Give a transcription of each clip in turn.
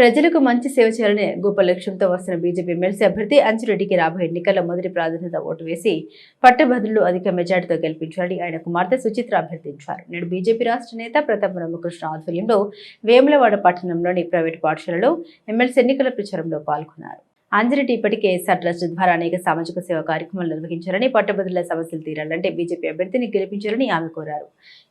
ప్రజలకు మంచి సేవ చేయాలనే గొప్ప లక్ష్యంతో వస్తున్న బీజేపీ ఎమ్మెల్సీ అభ్యర్థి అంచురెడ్డికి రాబోయే ఎన్నికల్లో మొదటి ప్రాధాన్యత ఓటు వేసి పట్టభద్రులు అధిక మెజార్టీతో గెలిపించాలని ఆయన కుమార్తె సుచిత్ర అభ్యర్థించారు. నేడు బీజేపీ రాష్ట్ర నేత ప్రతాప్ రామకృష్ణ ఆధ్వర్యంలో వేములవాడ పట్టణంలోని ప్రైవేటు పాఠశాలలో ఎమ్మెల్సీ ఎన్నికల ప్రచారంలో పాల్గొన్నారు. అంజిరెడ్డి ఇప్పటికే ఎస్ఆర్ ట్రస్ట్ ద్వారా అనేక సామాజిక సేవా కార్యక్రమాలు నిర్వహించారని పట్టభద్రుల సమస్యలు తీరాలంటే బీజేపీ అభ్యర్థిని గెలిపించాలని ఆమె కోరారు.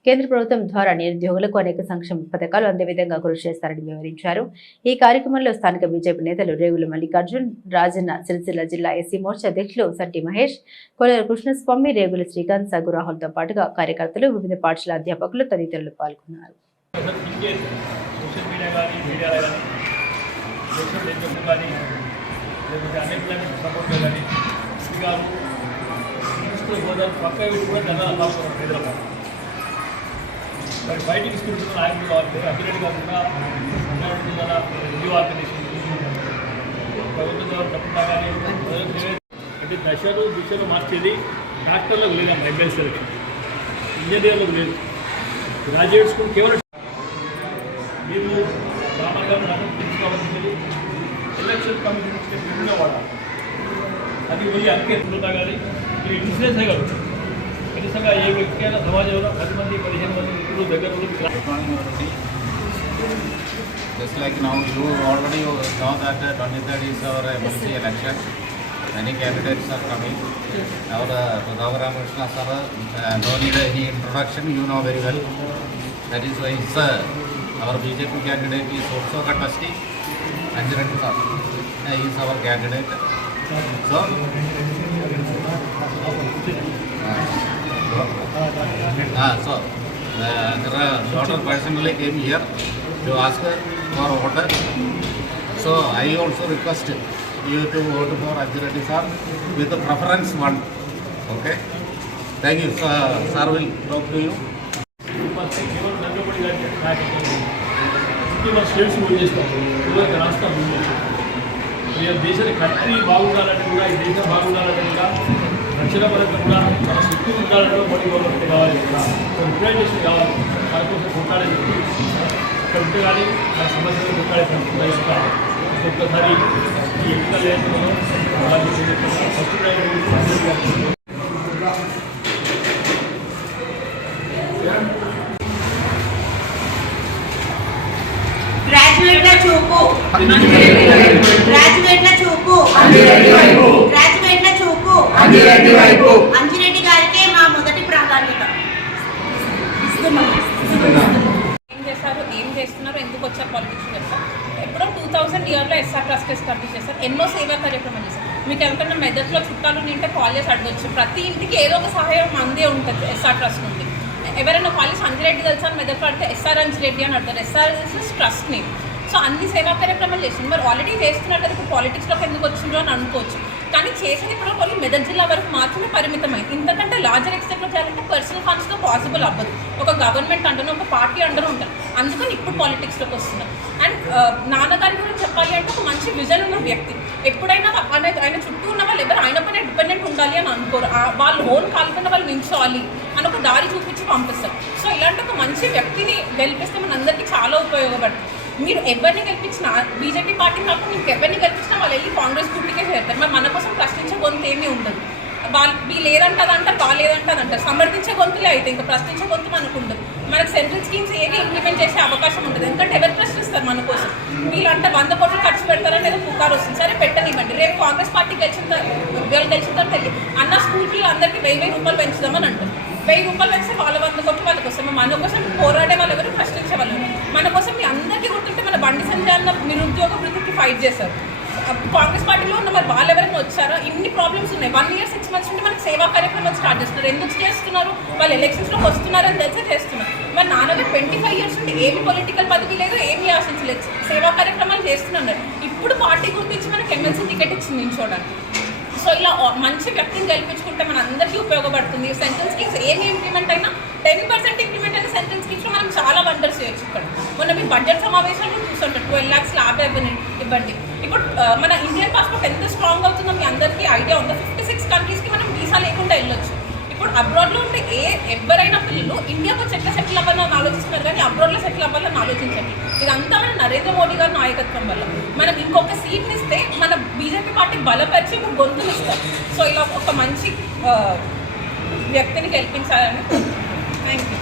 కేంద్ర ప్రభుత్వం ద్వారా నిరుద్యోగులకు అనేక సంక్షేమ పథకాలు అందే విధంగా కృషి చేస్తారని వివరించారు. ఈ కార్యక్రమంలో స్థానిక బీజేపీ నేతలు రేగుల మల్లికార్జున్ రాజన్న సిరిసిల్ల జిల్లా ఎస్సీ మోర్చా అధ్యక్షులు సట్టి మహేష్ కొలర కృష్ణస్వామి రేగుల శ్రీకాంత్ సగు రాహుల్తో పాటుగా కార్యకర్తలు వివిధ పాఠశాల అధ్యాపకులు తదితరులు పాల్గొన్నారు. సోషల్ మీడియా కానీ మీడియాలో కానీ సోషల్ కానీ లేకపోతే అన్ఎంప్లాయ్మెంట్ సపోర్ట్ కానీ ఇది కాదు స్కూల్ హోదాలు పక్క పెట్టి కూడా దండాలు మరి బయటికి స్కూల్ ఆయన కావాలి అభిరెడ్డి కాకుండా ఉన్నటువంటి మన ఆర్గనైజేషన్ ప్రభుత్వం ద్వారా తప్పకుండా కానీ అంటే దశలు దిశలు మార్చేది డాక్టర్లకు లేదమ్మా ఎమ్మెల్సీలకి ఇంజనీర్లకు లేదు గ్రాడ్యుయేట్ స్కూల్ కేవలం మీరు రామన్ గారు తీసుకోవాల్సింది ಎಲೆಕ್ಷನ್ ಕಮಿಷನ್ಸ್ಗೆ ಭಿನ್ನವಾದ ಅದು ಬರೀ ಅದಕ್ಕೆ ಸುಲಭಾಗಲಿ ಈ ಬಿಸ್ನೆಸ್ ಹೇಗಲು ಕನಿಷ್ಠ ಈ ವ್ಯಕ್ತಿಯನ್ನು ಸಮಾಜವನ್ನು ಹತ್ತು ಮಂದಿ ಪದಿಹೇನು ಮಂದಿ ಇಬ್ಬರು Bengaluru Just like now, you already saw that 23rd is our emergency election. many candidates are coming. Our uh, Raghav Ramakrishna sir, uh, no need any introduction, you know very well. That is why sir, our BJP candidate is also contesting. Anjaran sir, he is our candidate. Ah, so, uh, there are daughter personally came here to ask for water. So I also request you to vote for Ajirati sir with the preference one. Okay? Thank you. Sir, sir will talk to you. వస్తే fifty one states rule చేస్తాం. ఇరవై రాష్ట్రాలు రాష్ట్రం చేస్తాం ఈ దేశాన్ని country బాగుండాలంటే కూడా ఈ దేశం బాగుండాలంటే కూడా రక్షణ పరంగా కూడా మన శక్తి ఉండాలంటే మోడీ గవర్నమెంట్ కావాలి ఇక్కడ రిప్రజెంటేషన్ కావాలి. మన కోసం కొట్టాలని చెప్పి ఇక్కడ కానీ ఆ సమస్యలు కొట్టాడే ప్రయత్నిస్తాను ఒక్కసారి ఈ ఎన్నికలు లేకుండా ఫస్ట్ ప్రయారిటీ చూపు. గ్రాడ్యుయేట్ ల చూపు. గ్రాడ్యుయేట్ ల చూపు అంజిరెడ్డి గారికి మా మొదటి ప్రాధాన్యత. ఏం చేశారు? ఏం చేస్తున్నారు? ఎందుకు వచ్చారు పాలిటిక్స్ ఎప్పుడో టూ థౌసండ్ ఇయర్లో ఎస్ఆర్ ట్రస్ట్ ఎస్టాబ్లిష్ చేశారు. ఎన్నో సేవా కార్యక్రమాలు చేశారు. మీకు ఎవరికైనా మెదక్లో చుట్టాలు నింటే కాల్ చేసి అడగచ్చు. ప్రతి ఇంటికి ఏదో ఒక సహాయం అందే ఉంటుంది ఎస్ఆర్ ట్రస్ట్ నుండి. ఎవరైనా కాల్ చేసి అంజిరెడ్డి తెలుసా అని మెదక్లో అడిగితే ఎస్ఆర్ అంజిరెడ్డి అని అడతారు ఎస్ఆర్ ట్రస్ట్ నేమ్ సో అన్ని సేవా కార్యక్రమాలు చేసింది. మరి ఆల్రెడీ చేస్తున్నట్టు ఇప్పుడు పాలిటిక్స్లోకి ఎందుకు వచ్చిందో అని అనుకోవచ్చు. కానీ చేసేది ఇప్పుడు కొన్ని మెదక్ జిల్లా వరకు మాత్రమే పరిమితమైంది ఇంతకంటే లార్జర్ ఎక్స్టెంట్లో చేయాలంటే పర్సనల్ ఫండ్స్తో పాసిబుల్ అవ్వదు. ఒక గవర్నమెంట్ అండర్ ఒక పార్టీ అండర్ ఉంటారు. అందుకని ఇప్పుడు పాలిటిక్స్లోకి వస్తున్నారు. అండ్ uh, నాన్నగారి గురించి చెప్పాలి అంటే ఒక మంచి విజన్ ఉన్న వ్యక్తి. ఎప్పుడైనా ఆయన ఆయన చుట్టూ ఉన్న వాళ్ళు ఎవరు ఆయన పైన డిపెండెంట్ ఉండాలి అని అనుకోరు. వాళ్ళు ఓన్ కాకుండా వాళ్ళు నించోవాలి అని ఒక దారి చూపించి పంపిస్తారు. సో ఇలాంటి ఒక మంచి వ్యక్తిని గెలిపిస్తే మన అందరికీ చాలా ఉపయోగపడుతుంది. మీరు ఎవరిని గెలిపించినా బీజేపీ పార్టీ కాకుండా ఎవరిని గెలిపించినా వాళ్ళు వెళ్ళి కాంగ్రెస్ గుర్తుకే చేరుతారు. మరి మన కోసం ప్రశ్నించే గొంతు ఏమీ ఉండదు. వాళ్ళు వీళ్ళు ఏదంటారు అంటారు వాళ్ళు ఏదంటారు అంటారు. సమర్థించే గొంతులే అయితే ఇంకా ప్రశ్నించే గొంతు మనకు ఉండదు. మనకు సెంట్రల్ స్కీమ్స్ ఏవి ఇంప్లిమెంట్ చేసే అవకాశం ఉంటుంది ఎందుకంటే ఎవరు ప్రశ్నిస్తారు మన కోసం? వీళ్ళంటే వంద కోట్లు ఖర్చు పెడతారని ఏదో పుకారు వస్తుంది. సరే పెట్టనివ్వండి. రేపు కాంగ్రెస్ పార్టీ గెలిచిన తర్వాత గెలిచిన తర్వాత వెళ్ళి అన్న స్కూల్కి అందరికీ వెయ్యి వెయ్యి రూపాయలు పెంచుదామని అంటారు. వెయ్యి రూపాయలు పెంచితే వాళ్ళ వంద కోట్లు వాళ్ళకి వస్తాం మన కోసం పోరాడే వాళ్ళు ఎవరు? ప్రశ్నించే వాళ్ళు బండి సంచలన నిరుద్యోగ వృద్ధికి ఫైట్ చేశారు. కాంగ్రెస్ పార్టీలో ఉన్న మరి వాళ్ళు ఎవరైనా వచ్చారా? ఇన్ని ప్రాబ్లమ్స్ ఉన్నాయి. వన్ ఇయర్ సిక్స్ మంత్స్ ఉంటే మనకి సేవా కార్యక్రమాలు స్టార్ట్ చేస్తున్నారు. ఎందుకు చేస్తున్నారు? వాళ్ళు ఎలక్షన్స్లోకి వస్తున్నారని తెలిసే చేస్తున్నారు. మరి నాన్నగారు ట్వంటీ ఫైవ్ ఇయర్స్ నుండి ఏమి పొలిటికల్ పదవి లేదు ఏమీ ఆశించలేదు. సేవా కార్యక్రమాలు చేస్తున్నారు. ఇప్పుడు పార్టీ గురించి మనకి ఎమ్మెల్సీ టికెట్ ఇచ్చింది చూడడానికి సో ఇలా మంచి వ్యక్తిని గెలిపించుకుంటే మన అందరికీ ఉపయోగపడుతుంది. సెంట్రల్ స్కీమ్స్ ఏమి ఇంప్లిమెంట్ అయినా టెన్ పర్సెంట్ ఇంప్లిమెంట్ అయిన సెంట్రల్ స్కీమ్స్లో మనం చాలా వండర్స్ చేయొచ్చు మీ బడ్జెట్ సమావేశాలు కూడా చూస్తుంటారు. ట్వెల్వ్ ల్యాక్స్ ల్యాబ్ ఇవ్వండి ఇవ్వండి. ఇప్పుడు మన ఇండియన్ పాస్పోర్ట్ ఎంత స్ట్రాంగ్ అవుతుందో మీ అందరికీ ఐడియా ఉందో? ఫిఫ్టీ సిక్స్ కంట్రీస్కి మనం వీసా లేకుండా వెళ్ళొచ్చు. ఇప్పుడు అబ్రాడ్లో ఉండే ఏ ఎవరైనా పిల్లలు ఇండియాకు చెట్ల సెటిల్ అవ్వాలని ఆలోచిస్తున్నారు కానీ అబ్రాడ్లో సెటిల్ అవ్వాలని ఆలోచించండి. ఇదంతా మన నరేంద్ర మోడీ గారి నాయకత్వం వల్ల. మనం ఇంకొక సీట్ని ఇస్తే మన బీజేపీ పార్టీ బలపరిచి ఇప్పుడు గొంతులు ఇస్తాం సో ఇలా ఒక మంచి వ్యక్తిని గెలిపించాలని థ్యాంక్ యూ